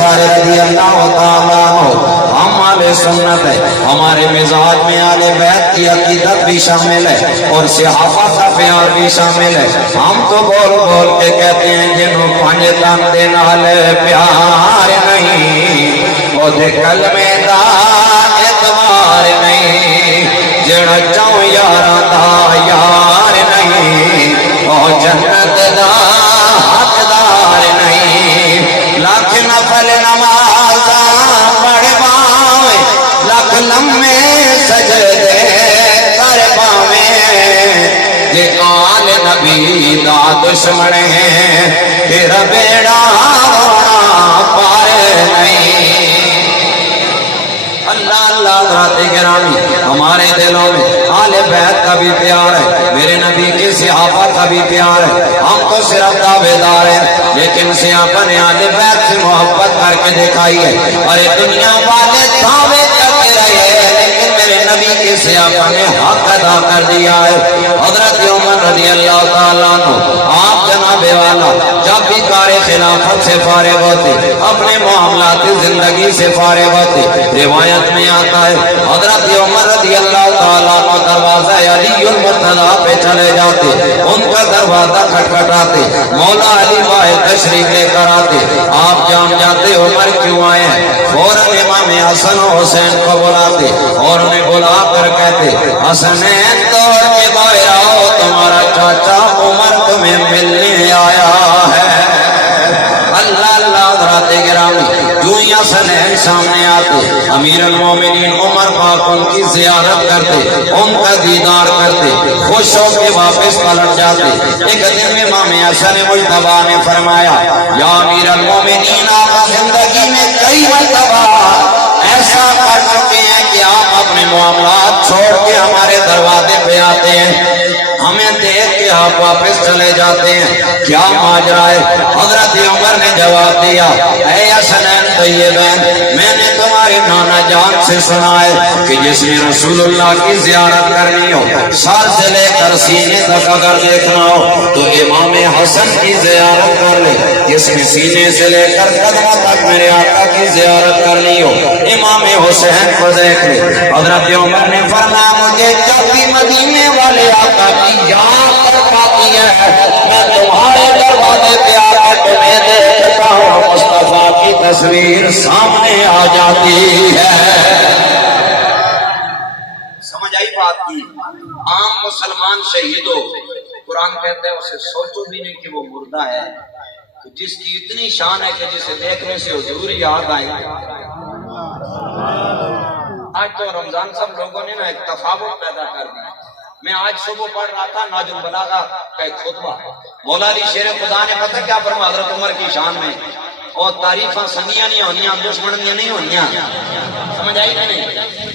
انصاری رضی اللہ تعالیٰ عنہ ہم اہل سنت ہے، ہمارے مزاج میں اہل بیت کی عقیدت بھی شامل ہے اور صحابہ کا پیار بھی شامل ہے۔ ہم تو بول بول کے کہتے ہیں جنہوں پانچ دن دے نال پیار نہیں وہ دے کلمے دا اعتبار نہیں، جڑا چاہوں یاراں دا یار نہیں وہ جنت دا حقدار نہیں۔ لاکھ نفل نماز پڑھ پاوے، لاکھ لمے سجدے کر پاوے، جے آل نبی دا دشمن ہے تیرا بیڑا پار نہیں۔ اللہ اللہ حضرات گرامی، ہمارے دلوں میں آل بیت کا بھی پیار ہے، میرے نبی کے صحابہ کا بھی پیار ہے۔ ہم تو صرف دعویدار ہیں، لیکن صحابہ نے آل بیت سے محبت کر کے دکھائی ہے۔ اور دنیا والے دعوے کرتے رہے لیکن میرے نبی کے صحابہ نے حق ادا کر دیا ہے۔ حضرت عمر رضی اللہ تعالیٰ عنہ آپ جناب والا جب بھی کار خلافت سے فارغ ہوتے، اپنے معاملات زندگی سے فارغ ہوتے، روایت میں آتا ہے حضرت عمر رضی اللہ تعالیٰ عنہ دروازہ علی المرتضی پہ چلے جاتے، ان کا دروازہ کھٹکھٹاتے، مولا علی باہر تشریف لے کر آتے، آپ جان جاتے عمر کیوں آئے ہیں، فوراً امام حسن و حسین کو بلاتے اور انہیں بلا کر کہتے حسنین توڑ کے باہر آؤ، تمہارا چاچا عمر تمہیں ملنے آیا ہے۔ اللہ اللہ حضرات گرامی، جو ہی حسنین سامنے آتے امیر المومنین عمر پاک ان کی زیارت کرتے، ان کا دیدار کرتے، خوش ہو کے واپس پلٹ جاتے۔ ایک دن امام حسن مجتبی نے فرمایا یا امیر المومنین، آپ زندگی میں کئی مرتبہ ایسا کر چکے ہیں کہ آپ اپنے معاملات چھوڑ کے ہمارے دروازے پہ آتے ہیں، ہمیں دیکھ کے آپ واپس چلے جاتے ہیں، کیا ماجرا ہے؟ حضرت عمر نے جواب دیا اے حسنین طیبین، میں نے تمہارے نانا جان سے سنا ہے کہ جس نے رسول اللہ کی زیارت کرنی ہو، سر سے لے کر سینے تک اگر دیکھنا ہو تو امام حسن کی زیارت کر لے، جس نے سینے سے لے کر قدموں تک میرے آقا کی زیارت کرنی ہو امام حسین کو دیکھ لے۔ حضرت عمر نے فرمایا مجھے جب بھی مدینے والے آقا کی یاد کرواتی ہے میں تمہارے دروازے پہ آ کر تمہیں دیکھتا ہوں، مصطفیٰ کی تصویر سامنے آ جاتی ہے۔ سمجھ آئی بات کی؟ عام مسلمان شہید ہو، قرآن کہتا ہے اسے سوچو بھی نہیں کہ وہ مردہ ہے، جس کی اتنی شان ہے کہ جسے دیکھنے سے حضور یاد آئے۔ آج تو رمضان سب لوگوں نے نا ایک تفاوت پیدا کر دیا۔ میں آج صبح پڑھ رہا تھا ناج البلاغہ کا ایک خطبہ، مولا علی شیر خدا نے پتہ کیا فرمایا حضرت عمر کی شان میں، اور تعریفاں سنگیاں نہیں ہونیاں، دشمن نہیں ہونیاں، سمجھ آئی کہ نہیں؟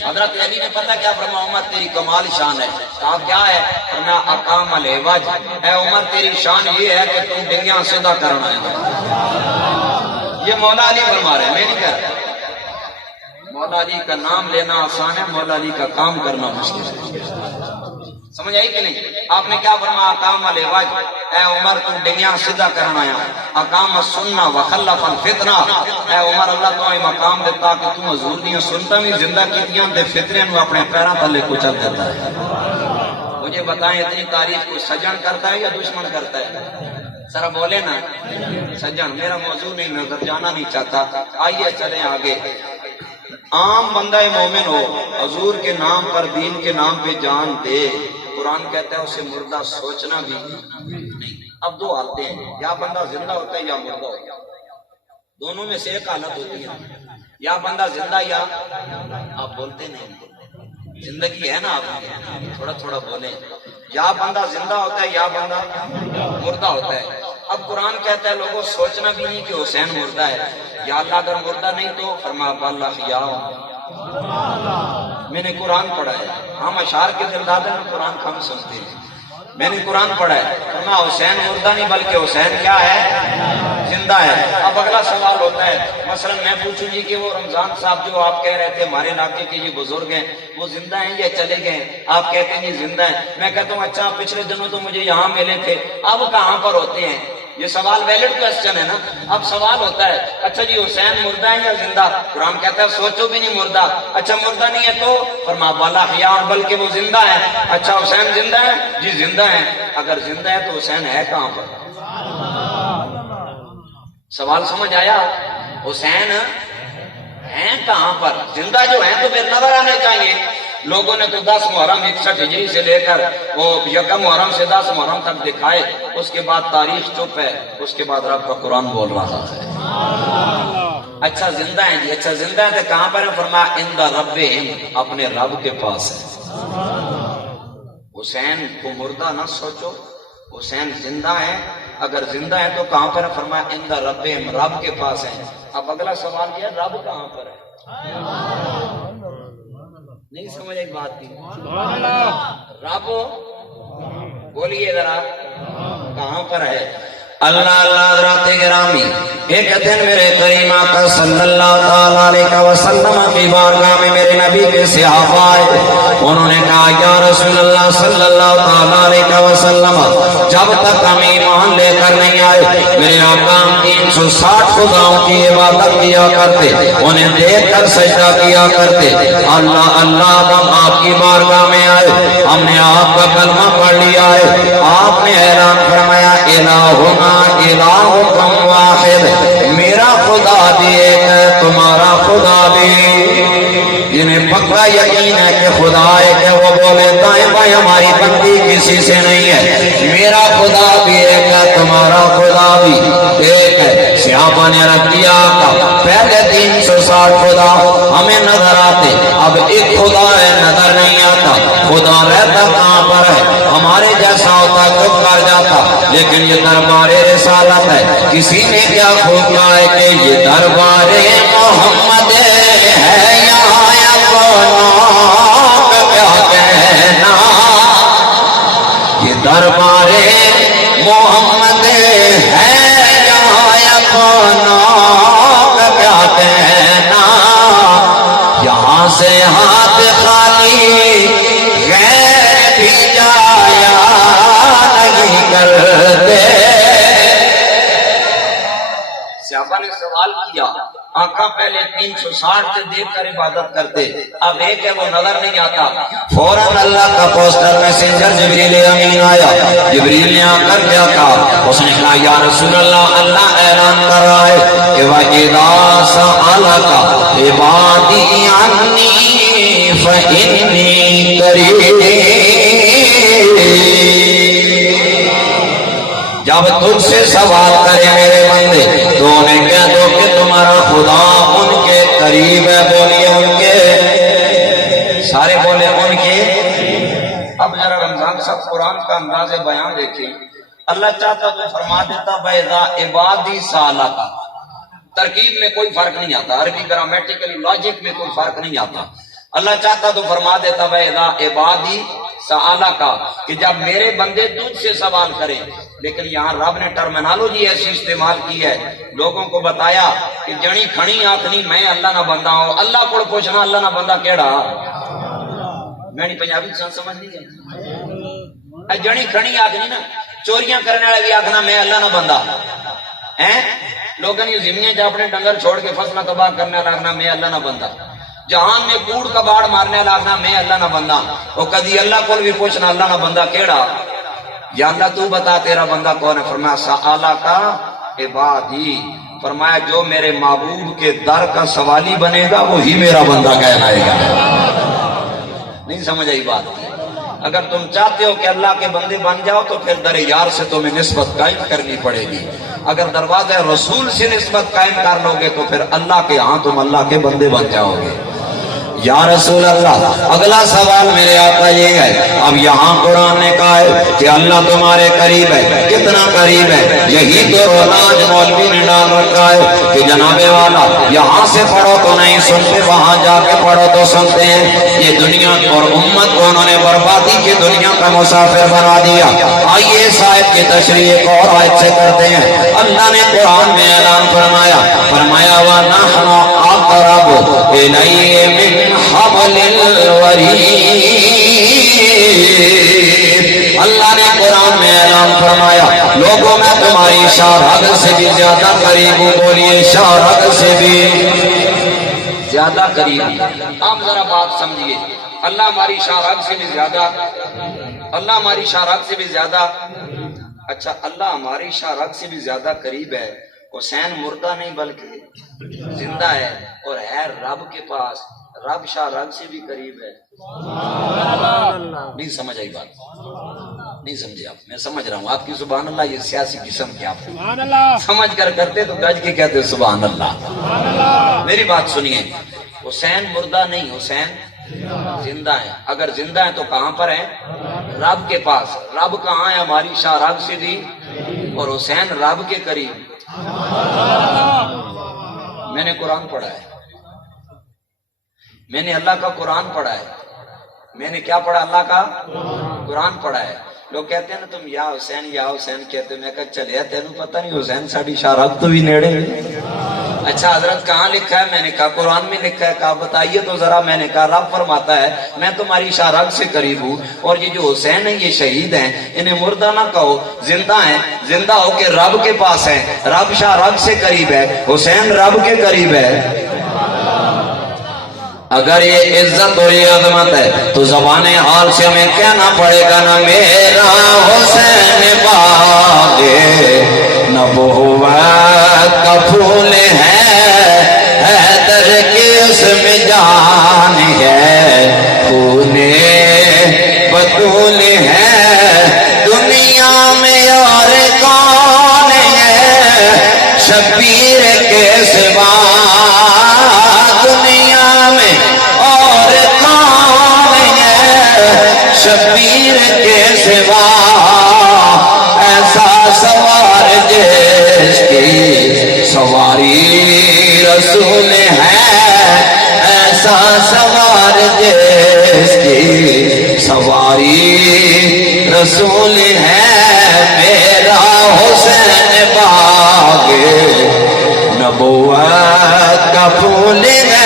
حضرت علی نے پتہ کیا فرمایا عمر تیری کمال شان ہے، کہا کیا ہے؟ فرمایا اقام العوج، اے عمر تیری شان یہ ہے کہ تم ڈنگیاں سیدھا کرنا ہے۔ یہ مولا علی فرما رہے ہیں، میں نہیں کہہ رہا۔ مولا علی کا نام لینا آسان ہے، مولا علی کا کام کرنا مشکل ہے۔ سمجھ آئی کہ نہیں؟ آپ نے کیا فرمایا اقام العوج، اے عمر تم ڈنگیاں سیدھا کرنا ہے، اقام السنہ وخلف الفتنہ، اے عمر اللہ تمہیں مقام دیتا کہ تم حضور دیاں سنتا بھی زندہ کیتیاں دے فتنے نو اپنے پیراں تلے کچل دیتا ہے۔ مجھے بتائیں اتنی تعریف کوئی سجن کرتا ہے یا دشمن کرتا ہے؟ ذرا بولے نا سجن۔ میرا موضوع نہیں، میں ادھر جانا نہیں چاہتا، آئیے چلیں آگے۔ عام بندہ مومن ہو، حضور کے نام پر دین کے نام پہ جان دے، قرآن کہتا ہے اسے مردہ سوچنا بھی نہیں۔ اب دو حالتیں ہیں، یا بندہ زندہ ہوتا ہے یا مردہ ہوتا ہے، دونوں میں سے ایک حالت ہوتی ہے، یا بندہ زندہ یا آپ بولتے نہیں، زندگی ہے نا، آپ تھوڑا تھوڑا بولیں، یا بندہ زندہ ہوتا ہے یا بندہ مردہ ہوتا ہے۔ اب قرآن کہتا ہے لوگوں سوچنا بھی نہیں کہ حسین مردہ ہے، یا اللہ اگر مردہ نہیں تو فرمایا باللہ یا میں نے قرآن پڑھا ہے، ہم اشعار کے دلدادے میں قرآن کم سنتے ہیں، میں نے قرآن پڑھا ہے، فرمایا حسین مردہ نہیں بلکہ حسین کیا ہے؟ زندہ ہے۔ اب اگلا سوال ہوتا ہے، مثلا میں پوچھوں جی کہ وہ رمضان صاحب جو آپ کہہ رہے تھے ہمارے علاقے کے یہ بزرگ ہیں وہ زندہ ہیں یا چلے گئے ہیں؟ آپ کہتے ہیں یہ زندہ ہیں، میں کہتا ہوں اچھا پچھلے دنوں تو مجھے یہاں ملے تھے، اب کہاں پر ہوتے ہیں؟ یہ سوال ویلڈ کوسچن ہے نا. اب سوال ہوتا ہے اچھا جی حسین مردہ ہے یا زندہ؟ قرآن کہتا ہے سوچو بھی نہیں مردہ. اچھا مردہ نہیں ہے تو فرما بالا حیاء بلکہ وہ زندہ ہے. اچھا حسین زندہ ہے؟ جی زندہ ہے. اگر زندہ ہے تو حسین ہے کہاں پر؟ سوال سمجھ آیا؟ حسین ہیں کہاں پر؟ زندہ جو ہیں تو پھر نظر آنے چاہیے. لوگوں نے تو 10 محرم 61 ہجری سے لے کر وہ یکم محرم سے 10 محرم تک دکھائے, اس کے بعد تاریخ چپ ہے, اس کے بعد رب کا قرآن بول رہا ہے. اچھا زندہ ہیں جی, اچھا زندہ ہیں تو کہاں پر ہے؟ فرمایا عند ربہم, اپنے رب کے پاس ہے. حسین کو مردہ نہ سوچو, حسین زندہ ہے. اگر زندہ ہے تو کہاں پر ہے؟ فرمایا عند ربہم, رب کے پاس ہے. اب اگلا سوال یہ رب کہاں پر ہے؟ نہیں سمجھ ایک بات کی. رب بولیے ذرا کہاں پر ہے؟ اللہ اللہ حضرات گرامی, ایک دن میرے کریم آقا صلی اللہ تعالی علیہ وسلم کی بارگاہ میں میرے نبی کے صحابہ آئے. انہوں نے کہا یا رسول اللہ صلی اللہ تعالی علیہ وسلم, جب تک ہم ایمان لے کر نہیں آئے میرے آقا 360 خداؤں کی عبادت کیا کرتے, انہیں دیکھ کر سجدہ کیا کرتے. اللہ اللہ ہم آپ کی بارگاہ میں آئے, ہم نے آپ کا کلمہ پڑھ لیا ہے. آپ نے اعلان فرمایا الہنا الہکم واحد, میرا خدا بھی ایک ہے تمہارا خدا بھی. جنہیں پکا یقین ہے کہ خدا ایک ہے وہ بولے دائیں بائیں ہماری بندی کسی سے نہیں ہے. میرا خدا بھی ایک ہے تمہارا خدا بھی ایک ہے. صحابہ نے رکھ دیا پہلے 360 خدا ہمیں نظر آتے, اب ایک خدا ہے نظر نہیں آتا. خدا رہتا کہاں پر ہے؟ ہمارے جیسا ہوتا چپ کر جاتا, لیکن یہ دربار رسالت ہے. کسی نے کیا کھولا ہے کہ یہ دربار محمد ہے یہاں کیا کہنا, یہ دربار محمد ہے یہاں کیا کہنا. یہاں سے ہاتھ خالی غیر بھی جایا نہیں کرتے. صحابہ نے سوال کیا, آقا پہلے 360 سے دیکھ کر عبادت کرتے, اب ایک ہے وہ نظر نہیں آتا. فوراً اللہ کا پوسٹر میسنجر جبریل امین آیا. جبریل نے آ کر کیا کہا؟ اس نے کہا یا رسول اللہ, اللہ اعلان کر رہا ہے کہ وَإِذَا سَأَلَكَ عِبَادِي عَنِّي فَإِنِّي قَرِيبٌ. جب تجھ سے سوال کرے میرے بندے تو انہیں کہہ دو کہ تمہارا خدا ان کے قریب ہے. بولیے ان کے, سارے بولے ان کے. اب ذرا رمضان صاحب قرآن کا انداز بیان دیکھیں. اللہ چاہتا تو فرما دیتا بیضا عبادی سالہ کا, ترکیب میں کوئی فرق نہیں آتا, عربی گرامیٹیکلی لاجک میں کوئی فرق نہیں آتا. اللہ چاہتا تو فرما دیتا بیضا عبادی سالہ کا, کہ جب میرے بندے تجھ سے سوال کریں. لیکن یہاں رب نے ٹرمینالوجی ایسی استعمال کی ہے, لوگوں کو بتایا کہ جنی کھڑی آخنی میں اللہ نہ بندہ ہوں, اللہ کو پوچھنا اللہ نہ بندہ کیڑا. میں نہیں پنجابی سمجھ نہیں گیا. جنی کھڑی آخنی نا, چوریاں کرنے والے بھی آخنا میں اللہ نہ بندہ ہیں. لوگوں نے زمینیں جا اپنے ڈنگر چھوڑ کے فصلیں تباہ کرنے والا آخنا میں اللہ نہ بندہ. جہان میں کوڑ کباڑ مارنے والا آخنا میں اللہ نہ بندہ. وہ کدی اللہ کو بھی پوچھنا اللہ نہ بندہ کیڑا. یا اللہ تو بتا تیرا بندہ کون ہے؟ فرمایا سآلہ کا عبادی, فرمایا جو میرے معبود کے در کا سوالی بنے گا وہی میرا بندہ کہلائے گا. نہیں سمجھ آئی بات کی؟ اگر تم چاہتے ہو کہ اللہ کے بندے بن جاؤ تو پھر در یار سے تمہیں نسبت قائم کرنی پڑے گی. اگر دروازہ رسول سے نسبت قائم کر لو گے تو پھر اللہ کے ہاں تم اللہ کے بندے بن جاؤ گے. یا رسول اللہ, اگلا سوال میرے آقا یہ ہے, اب یہاں قرآن نے کہا ہے کہ اللہ تمہارے قریب ہے. کتنا قریب ہے؟ یہی تو رولاج مولوی نے ڈال رکھا ہے کہ جناب والا یہاں سے پڑھو تو نہیں سنتے, وہاں جا کے پڑھو تو سنتے ہیں. یہ دنیا اور امت کو انہوں نے بربادی کی دنیا کا مسافر بنا دیا. آئیے صاحب کی تشریح ایک اور آیت سے کرتے ہیں. اللہ نے قرآن میں اعلان فرمایا, فرمایا وَنَحْنُ أَقْرَبُ إِلَيْهِ مِنْ حبل الورید. اللہ نے قرآن میں اعلان فرمایا لوگوں میں تمہاری ہماری شارگ سے بھی زیادہ قریب ہوں. بولیے شارگ سے بھی زیادہ قریب. آپ ذرا بات سمجھیے. اللہ ہماری شارگ سے بھی زیادہ، اللہ ہماری شارگ سے بھی زیادہ. اچھا اللہ ہماری شارگ سے بھی زیادہ قریب ہے. حسین مردہ نہیں بلکہ زندہ ہے اور ہے رب کے پاس. رب شارگ سے بھی قریب ہے. نہیں سمجھ آئی بات؟ نہیں سمجھے آپ؟ میں سمجھ رہا ہوں آپ کی. سبحان اللہ. یہ سیاسی قسم کے آپ سمجھ کر کرتے تو گج کے کہتے سبحان اللہ. میری بات سنیے. حسین مردہ نہیں، حسین زندہ ہے. اگر زندہ ہے تو کہاں پر ہے؟ رب کے پاس. رب کہاں ہے؟ ہماری شارگ سے بھی. اور حسین رب کے قریب. میں نے قرآن پڑھا ہے، میں نے اللہ کا قرآن پڑھا ہے. میں نے کیا پڑھا؟ اللہ کا قرآن پڑھا ہے. لوگ کہتے ہیں نا تم یا حسین کہتے ہیں. میں کہا چلے تینوں پتہ نہیں حسین ساڑی شارگ تو بھی نیڑے. اچھا حضرت کہاں لکھا ہے؟ میں نے کہا قرآن میں لکھا ہے. کہا بتائیے تو ذرا. میں نے کہا رب فرماتا ہے میں تمہاری شارگ سے قریب ہوں. اور یہ جو حسین ہیں یہ شہید ہیں، انہیں مردہ نہ کہو، زندہ ہیں. زندہ ہو کے رب کے پاس ہیں. رب شارگ سے قریب ہے، حسین رب کے قریب ہے. اگر یہ عزت اور یہ عظمت ہے تو زبان حال سے ہمیں کہنا پڑے گا نا میرا حسین باغے نبوت کا پھول ہے، حیدر کی اس میں جان ہے، خون بطول ہے. دنیا میں اور کون ہے شبیر کے سوا؟ دنیا میں اور کون ہے شبیر کے سوا؟ ایسا سوار جس کی سواری رسول ہے، ایسا سوار جس کی سواری رسول ہے. میرا حسین باغ نبوت کا پھول ہے.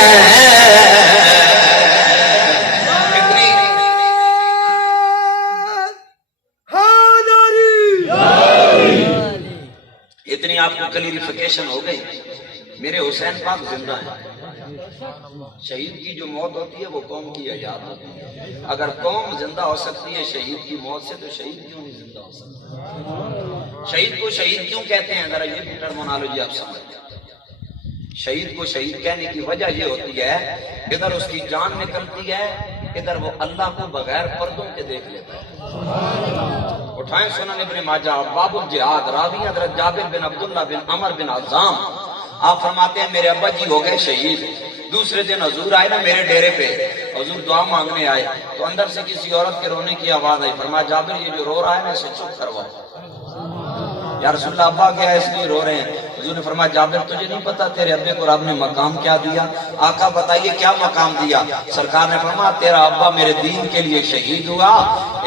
اتنی آپ کو کلیریفیکیشن ہو گئی. میرے حسین پاک زندہ ہیں. شہید کی جو موت ہوتی ہے وہ قوم کی حیات ہوتی ہے. اگر قوم زندہ ہو سکتی ہے شہید کی موت سے تو شہید کیوں نہیں زندہ ہو سکتا؟ شہید کو شہید کیوں کہتے ہیں؟ ذرا یہ ٹرمینالوجی آپ سمجھ. شہید کو شہید کہنے کی وجہ یہ ہوتی ہے ادھر اس کی جان نکلتی ہے، ادھر وہ اللہ کو بغیر پردوں کے دیکھ لیتا ہے. اٹھائیں سنن ابن ماجہ باب الجہاد. راوی حضرت جابر بن عبداللہ بن عمر بن عزام. آپ فرماتے ہیں میرے ابا جی ہو گئے شہید. دوسرے دن حضور آئے نا میرے ڈیرے پہ. حضور دعا مانگنے آئے تو اندر سے کسی عورت کے رونے کی آواز آئی. فرمایا جابر یہ جو رو رہا ہے نا اسے چپ کرواؤ. یا رسول اللہ ابا کیا اس لیے رو رہے ہیں؟ حضور نے فرمایا جابر تجھے نہیں پتا تیرے ابے کو رب نے مقام کیا دیا؟ آقا بتائیے کیا مقام دیا؟ سرکار نے فرمایا تیرا ابا میرے دین کے لیے شہید ہوا،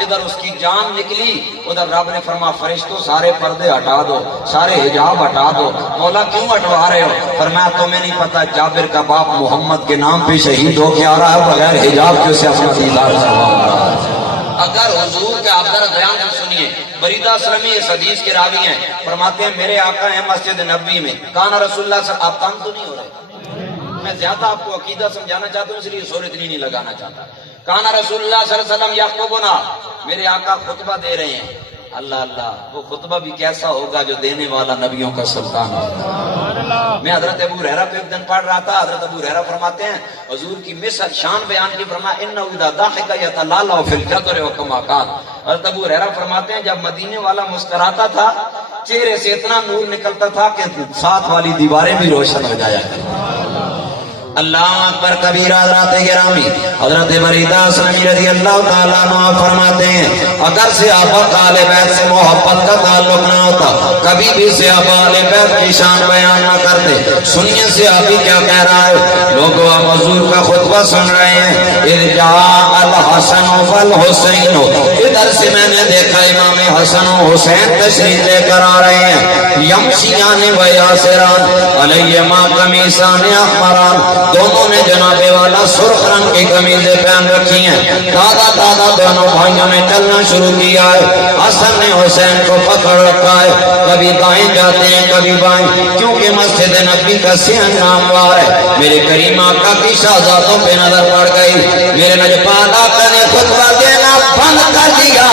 ادھر اس کی جان نکلی، ادھر رب نے فرمایا فرشتوں سارے پردے ہٹا دو، سارے حجاب ہٹا دو. مولا کیوں ہٹوا رہے ہو؟ فرمایا تمہیں نہیں پتا جابر کا باپ محمد کے نام پہ شہید ہو کے آ رہا ہے بغیر حجاب کے، اسے اپنا دیدار کروا رہا ہے. اگر حضور کے آپ ذرا بیان سے سنیے. بریدہ اسلمی اس حدیث کے راوی ہیں. فرماتے ہیں میرے آقا ہیں مسجد نبوی میں. کانا رسول اللہ صلی اللہ علیہ وسلم. آپ تنگ تو نہیں ہو رہے؟ میں زیادہ آپ کو عقیدہ سمجھانا چاہتا ہوں اس لیے سور اتنی نہیں لگانا چاہتا. کانا رسول اللہ صلی اللہ علیہ وسلم یخطبنا. میرے آقا خطبہ دے رہے ہیں. اللہ اللہ وہ خطبہ بھی کیسا ہوگا جو دینے والا نبیوں کا سلطان ہوگا. میں حضرت ابو ہریرہ پہ ایک دن پڑھ رہا تھا. حضرت ابو ہریرہ فرماتے ہیں حضور کی مثل شان بیان کی. فرمایا انہ اذا ضحک یتلالع فی الجدر وکما کان. حضرت ابو ہریرہ فرماتے ہیں جب مدینے والا مسکراتا تھا چہرے سے اتنا نور نکلتا تھا کہ ساتھ والی دیواریں بھی روشن ہو جایا کرتی. اللہ اکبر کبیرہ. حضرات گرامی حضرت بریدہ اسلمی رضی اللہ تعالیٰ عنہ فرماتے ہیں اگر صحابہ اہل بیت سے محبت کا تعلق نہ ہوتا کبھی بھی صحابہ اہل بیت کی شان بیان نہ کرتے. سنیے صحابی کیا کہہ رہا ہے. لوگوں آپ حضور کا خطبہ سن رہے ہیں. اذ جاء الحسن والحسین. ادھر سے میں نے دیکھا امام حسن و حسین تشریف لے کر آ رہے ہیں. یمشیان و یاسران علیہما قمیصان احمران. دونوں نے جناب والا سرخ رنگ کی قمیضیں پہن رکھی ہیں، دادا دادا دونوں بھائیوں نے چلنا شروع کیا ہے۔ حسن نے حسین کو پکڑ رکھا ہے، کبھی دائیں جاتے ہیں کبھی بائیں، کیونکہ مسجد نبی کا صحن ناموار ہے۔ میرے کریم آقا کی شہزادوں پہ نظر پڑ گئی، میرے نجبان آقا نے خطبہ دینا بند کر دیا۔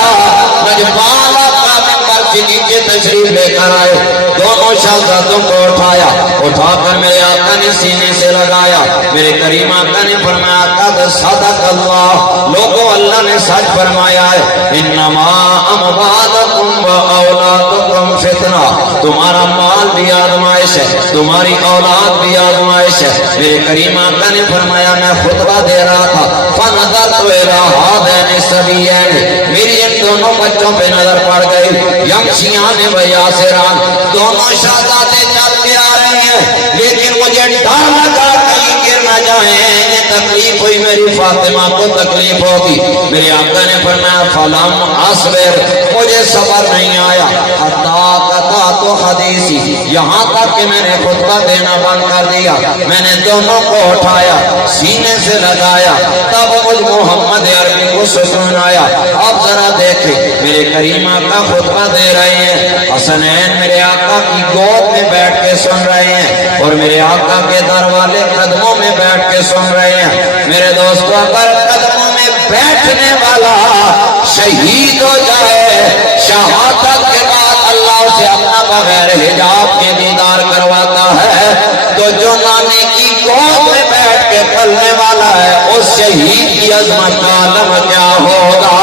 نجبان آقا ممبر سے نیچے تشریف لے کر آئے، دونوں شہزادوں کو اٹھا کر میرے آقا نے سینے سے لگایا۔ میرے کریم آقا نے فرمایا قد صدق اللہ، لوگوں اللہ نے سچ فرمایا ہے، انما اموالکم و اولادکم فتنہ، تمہارا مال بھی آزمائش ہے، تمہاری اولاد بھی آزمائش ہے۔ میرے کریم آقا نے فرمایا میں خطبہ دے رہا تھا، فنظرت الی ہذین الصبیین، میری ان دونوں بچوں پہ نظر پڑ گئی، یمشیان و یاسران، دونوں شہزادے چلتے آ رہے ہیں، لیکن مجھے ڈر لگا کہیں گر نہ جائیں، یہ تکلیف ہوئی میری فاطمہ کو تکلیف ہوگی۔ میرے آقا نے فرمایا فلم اصبر، مجھے صبر نہیں آیا، حتی قطعت حدیثی، یہاں تک کہ میں نے خطبہ دینا بند کر دیا۔ میں نے دونوں کو اٹھایا، سینے سے لگایا، تب مجھ محمد عربی کو سکون آیا۔ اب ذرا دیکھیں میرے کریم آقا خطبہ دے رہے ہیں، حسنین میرے آقا کی گود میں بیٹھ کے سن رہے ہیں اور میرے آقا کے در والے قدموں میں بیٹھ کے سن رہے ہیں۔ میرے دوستو اگر قدموں میں بیٹھنے والا شہید ہو جائے، شہادت کے بعد اللہ اسے اپنا بغیر حجاب کے دیدار کرواتا ہے، تو جو نانے کی گود میں بیٹھ کے پلنے والا ہے اس شہید کی عظمت کا عالم کیا ہوگا۔